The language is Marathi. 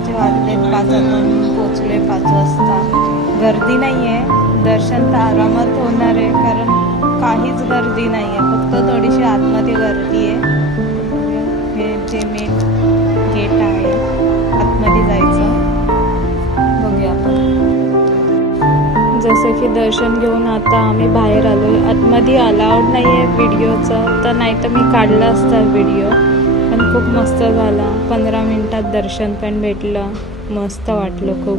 संध्याकाळचे वाजलेत 5 आपण पोचले 5 वाजता. गर्दी नाही आहे, दर्शन तर आरामात होणार आहे कारण काहीच गर्दी नाही आहे, फक्त थोडीशी आतमध्ये गर्दी आहे. हे जे मेन गेट आहे आतमध्ये जायचं बघूया आपण. जसं की दर्शन घेऊन आता आम्ही बाहेर आलो आहे. आतमध्ये अलाउड नाही आहे व्हिडिओचं, तर नाही तर मी काढला असता व्हिडिओ. पण खूप मस्त झाला. 15 मिनटात दर्शन पण भेटलं, मस्त वाटलं खूप.